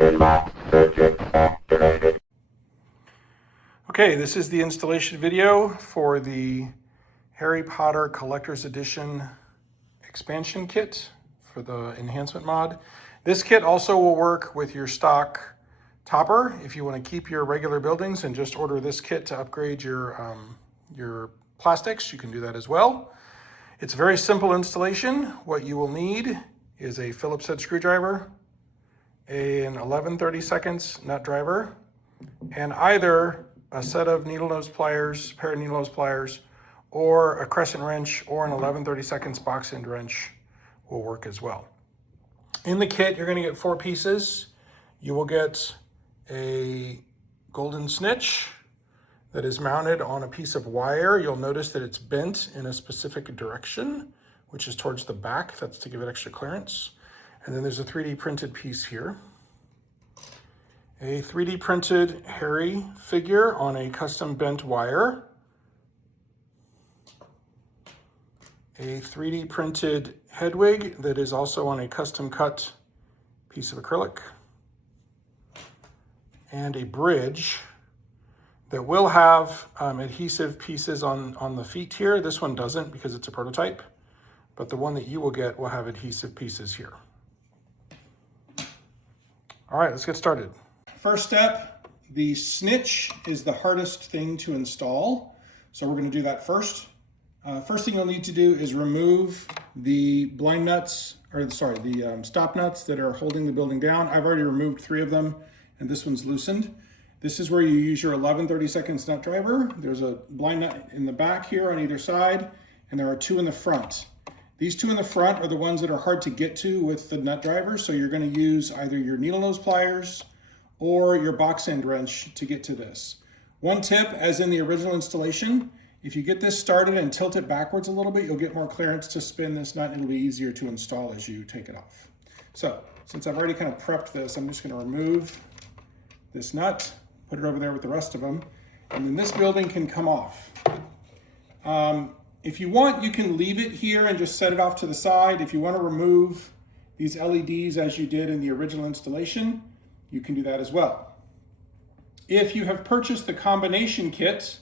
Okay, this is the installation video for the Harry Potter Collector's Edition expansion kit for the enhancement mod. This kit also will work with your stock topper if you want to keep your regular buildings and just order this kit to upgrade your plastics. You can do that as well. It's a very simple installation. What you will need is a Phillips head screwdriver, an 11/32 nut driver, and either a set of needle nose pliers, pair of needle nose pliers, or a crescent wrench or an 11/32 box end wrench will work as well. In the kit, you're going to get 4 pieces. You will get a golden snitch that is mounted on a piece of wire. You'll notice that it's bent in a specific direction, which is towards the back. That's to give it extra clearance. And then there's a 3D printed piece here. A 3D printed Harry figure on a custom bent wire. A 3D printed Hedwig that is also on a custom cut piece of acrylic. And a bridge that will have adhesive pieces on the feet here. This one doesn't because it's a prototype, but the one that you will get will have adhesive pieces here. All right, let's get started. First step, the snitch is the hardest thing to install. So we're gonna do that first. First thing you'll need to do is remove the blind nuts, the stop nuts that are holding the building down. I've already removed 3 of them and this one's loosened. This is where you use your 11/32 nut driver. There's a blind nut in the back here on either side, and there are 2 in the front. These 2 in the front are the ones that are hard to get to with the nut driver, so you're gonna use either your needle nose pliers or your box end wrench to get to this. One tip, as in the original installation, if you get this started and tilt it backwards a little bit, you'll get more clearance to spin this nut and it'll be easier to install as you take it off. So, since I've already kind of prepped this, I'm just gonna remove this nut, put it over there with the rest of them, and then this building can come off. If you want, you can leave it here and just set it off to the side. If you want to remove these LEDs as you did in the original installation, you can do that as well. If you have purchased the combination kit,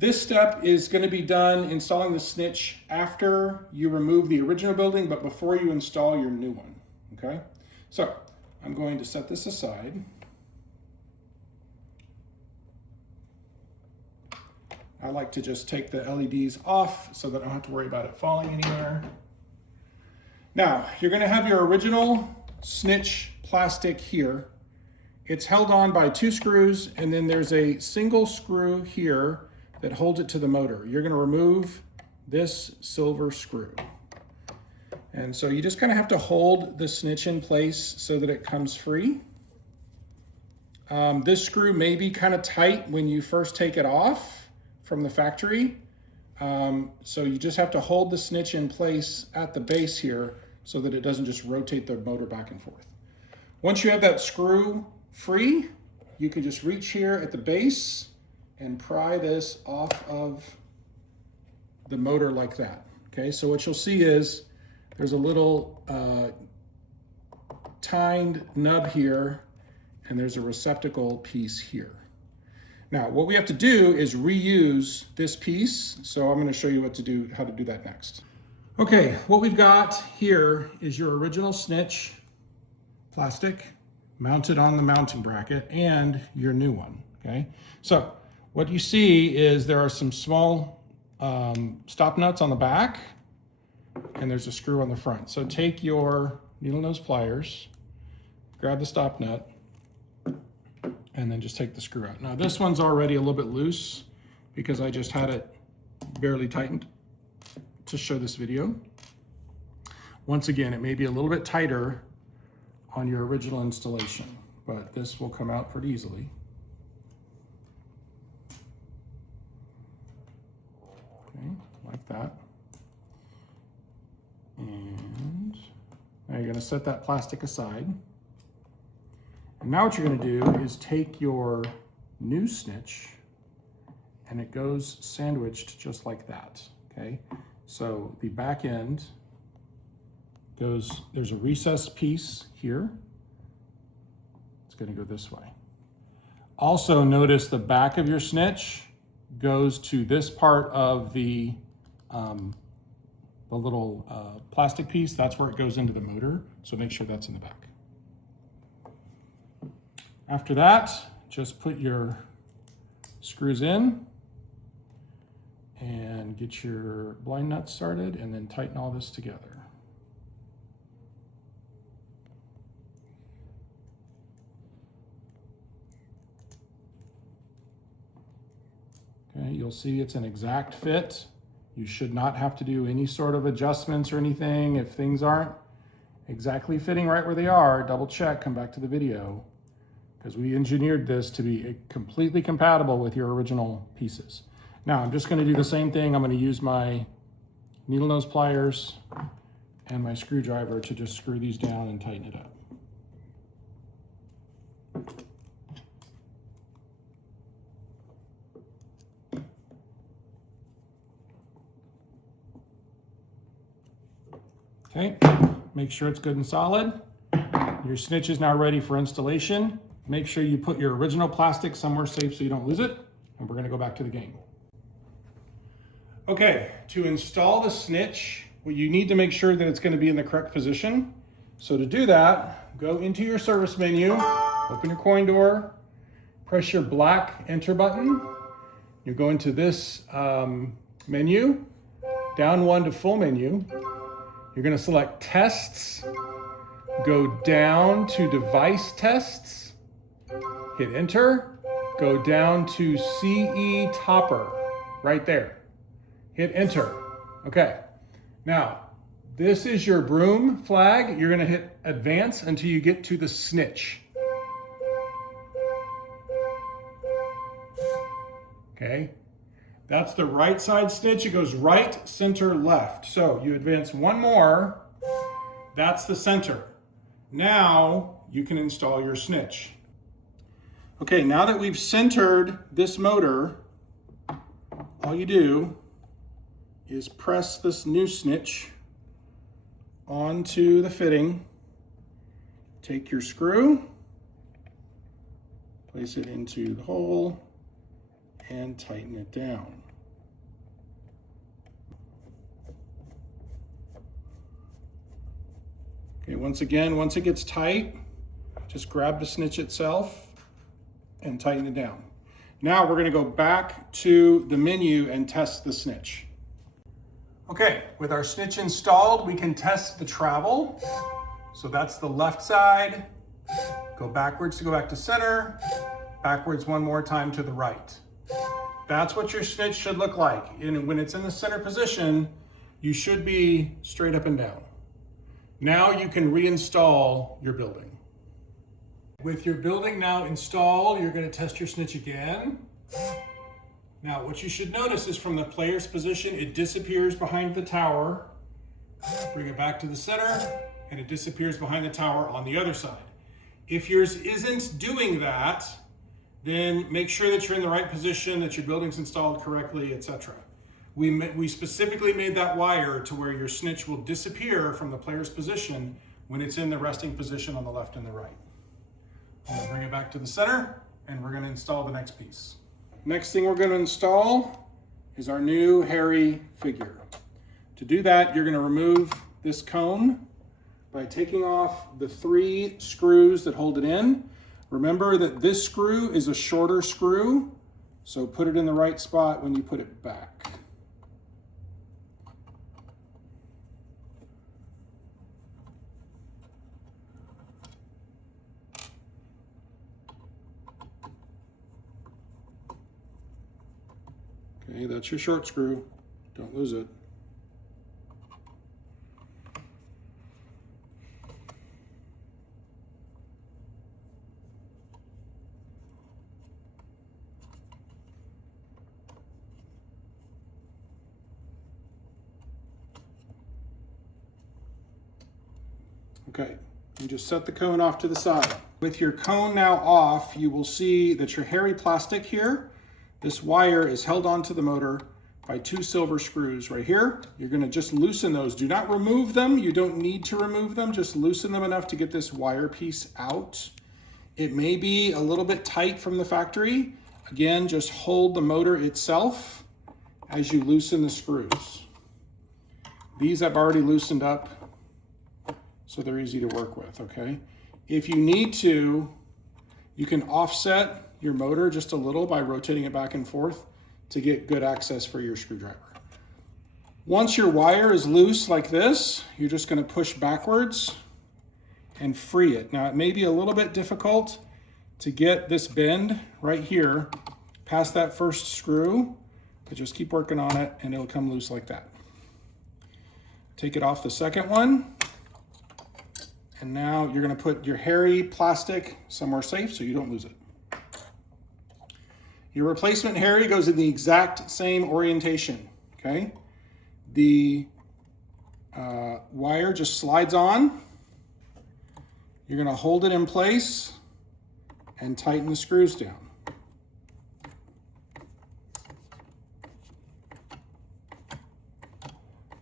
this step is going to be done installing the snitch after you remove the original building, but before you install your new one, okay? So I'm going to set this aside. I like to just take the LEDs off so that I don't have to worry about it falling anywhere. Now, you're gonna have your original snitch plastic here. It's held on by 2 screws, and then there's a single screw here that holds it to the motor. You're gonna remove this silver screw. And so you just kind of have to hold the snitch in place so that it comes free. This screw may be kind of tight when you first take it off from the factory. So you just have to hold the snitch in place at the base here so that it doesn't just rotate the motor back and forth. Once you have that screw free, you can just reach here at the base and pry this off of the motor like that. Okay, so what you'll see is there's a little tined nub here and there's a receptacle piece here. Now, what we have to do is reuse this piece. So I'm gonna show you how to do that next. Okay, what we've got here is your original snitch plastic mounted on the mounting bracket and your new one, okay? So what you see is there are some small stop nuts on the back and there's a screw on the front. So take your needle nose pliers, grab the stop nut, and then just take the screw out. Now this one's already a little bit loose because I just had it barely tightened to show this video. Once again, it may be a little bit tighter on your original installation, but this will come out pretty easily. Okay, like that. And now you're gonna set that plastic aside. And now what you're gonna do is take your new snitch and it goes sandwiched just like that, okay? So the back end goes, there's a recessed piece here going to go this way. Also notice the back of your snitch goes to this part of the little plastic piece. That's where it goes into the motor. So make sure that's in the back. After that, just put your screws in and get your blind nuts started and then tighten all this together. Okay, you'll see it's an exact fit. You should not have to do any sort of adjustments or anything. If things aren't exactly fitting right where they are, double check, come back to the video, because we engineered this to be completely compatible with your original pieces. Now I'm just going to do the same thing. I'm going to use my needle nose pliers and my screwdriver to just screw these down and tighten it up. Okay, make sure it's good and solid. Your snitch is now ready for installation. Make sure you put your original plastic somewhere safe so you don't lose it, and we're gonna go back to the game. Okay, to install the snitch, well, you need to make sure that it's gonna be in the correct position. So to do that, go into your service menu, open your coin door, press your black enter button. You go into this menu, down one to full menu. You're going to select tests, go down to device tests, hit enter, go down to CE topper, right there. Hit enter. Okay. Now, this is your broom flag. You're going to hit advance until you get to the snitch. Okay. That's the right side snitch. It goes right, center, left. So you advance one more. That's the center. Now you can install your snitch. Okay, now that we've centered this motor, all you do is press this new snitch onto the fitting. Take your screw, place it into the hole, and tighten it down. Okay, once again, once it gets tight, just grab the snitch itself and tighten it down. Now we're gonna go back to the menu and test the snitch. Okay, with our snitch installed, we can test the travel. So that's the left side. Go backwards to go back to center, backwards one more time to the right. That's what your snitch should look like. And when it's in the center position, you should be straight up and down. Now you can reinstall your building. With your building now installed, you're going to test your snitch again. Now what you should notice is from the player's position, it disappears behind the tower. Bring it back to the center, and it disappears behind the tower on the other side. If yours isn't doing that, then make sure that you're in the right position, that your building's installed correctly, etc. We specifically made that wire to where your snitch will disappear from the player's position when it's in the resting position on the left and the right. I'm going to bring it back to the center, and we're going to install the next piece. Next thing we're going to install is our new Harry figure. To do that, you're going to remove this cone by taking off the 3 screws that hold it in. Remember that this screw is a shorter screw, so put it in the right spot when you put it back. Okay, that's your short screw. Don't lose it. Okay, you just set the cone off to the side. With your cone now off, you will see that your Harry plastic here, this wire is held onto the motor by 2 silver screws right here. You're going to just loosen those. Do not remove them. You don't need to remove them. Just loosen them enough to get this wire piece out. It may be a little bit tight from the factory. Again, just hold the motor itself as you loosen the screws. These I've already loosened up, so they're easy to work with, okay? If you need to, you can offset your motor just a little by rotating it back and forth to get good access for your screwdriver. Once your wire is loose like this, you're just going to push backwards and free it. Now, it may be a little bit difficult to get this bend right here past that first screw, but just keep working on it and it'll come loose like that. Take it off the second one. And now you're going to put your hairy plastic somewhere safe so you don't lose it. Your replacement Harry goes in the exact same orientation, okay? The wire just slides on. You're going to hold it in place and tighten the screws down.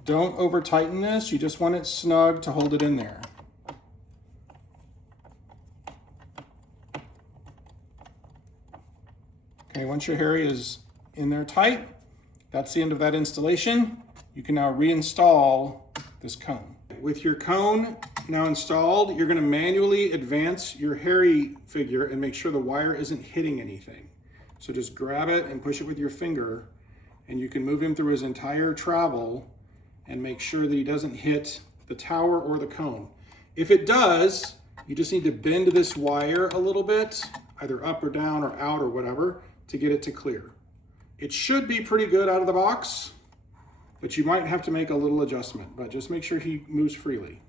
Don't over tighten this, you just want it snug to hold it in there. Okay, once your Harry is in there tight, that's the end of that installation. You can now reinstall this cone. With your cone now installed, you're going to manually advance your Harry figure and make sure the wire isn't hitting anything. So just grab it and push it with your finger, and you can move him through his entire travel and make sure that he doesn't hit the tower or the cone. If it does, you just need to bend this wire a little bit, either up or down or out or whatever, to get it to clear. It should be pretty good out of the box, but you might have to make a little adjustment, but just make sure he moves freely.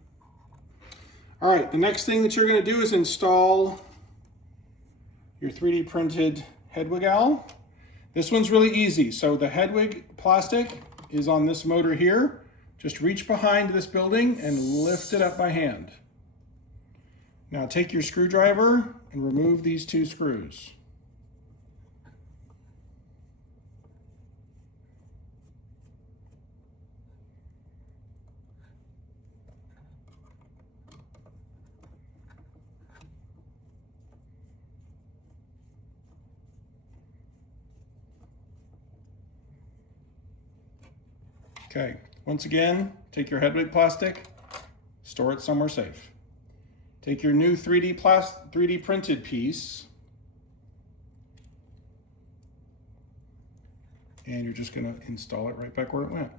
All right, the next thing that you're gonna do is install your 3D printed Hedwig owl. This one's really easy. So the Hedwig plastic is on this motor here. Just reach behind this building and lift it up by hand. Now take your screwdriver and remove these two screws. Okay, once again, take your Hedwig plastic, store it somewhere safe. Take your new 3D printed piece, and you're just gonna install it right back where it went.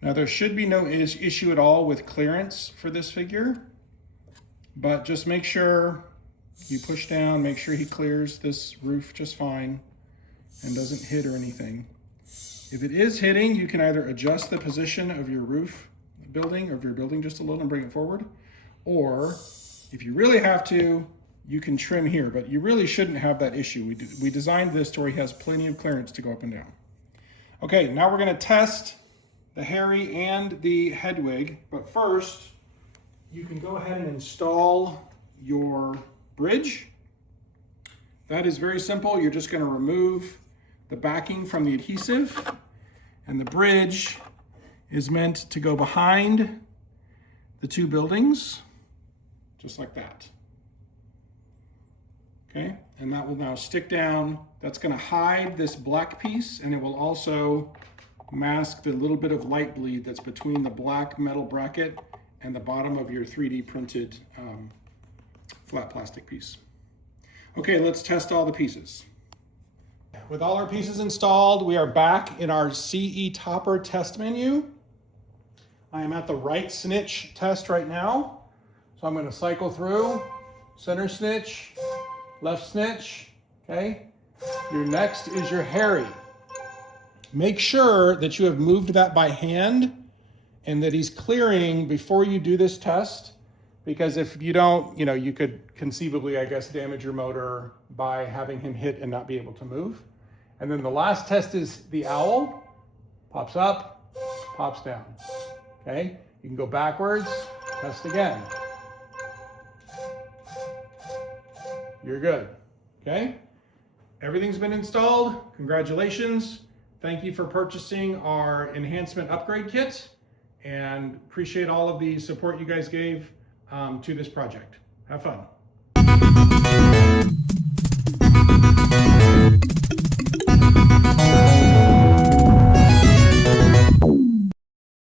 Now there should be no issue at all with clearance for this figure, but just make sure you push down, make sure he clears this roof just fine and doesn't hit or anything. If it is hitting, you can either adjust the position of your roof building or of your building just a little and bring it forward, or if you really have to, you can trim here, but you really shouldn't have that issue. We designed this to where he has plenty of clearance to go up and down. Okay, now we're gonna test the Harry and the Hedwig, but first you can go ahead and install your bridge. That is very simple. You're just going to remove the backing from the adhesive, and the bridge is meant to go behind the two buildings, just like that. Okay, and that will now stick down. That's going to hide this black piece, and it will also mask the little bit of light bleed that's between the black metal bracket and the bottom of your 3D printed flat plastic piece. Okay, let's test all the pieces. With all our pieces installed, we are back in our CE Topper test menu. I am at the right snitch test right now. So I'm going to cycle through center snitch, left snitch, okay? Your next is your Harry. Make sure that you have moved that by hand and that he's clearing before you do this test, because if you don't, you could conceivably, I guess, damage your motor by having him hit and not be able to move. And then the last test is the owl. Pops up, pops down, okay? You can go backwards, Test again. You're good. Okay? Everything's been installed. Congratulations. Thank you for purchasing our enhancement upgrade kit, and appreciate all of the support you guys gave to this project. Have fun.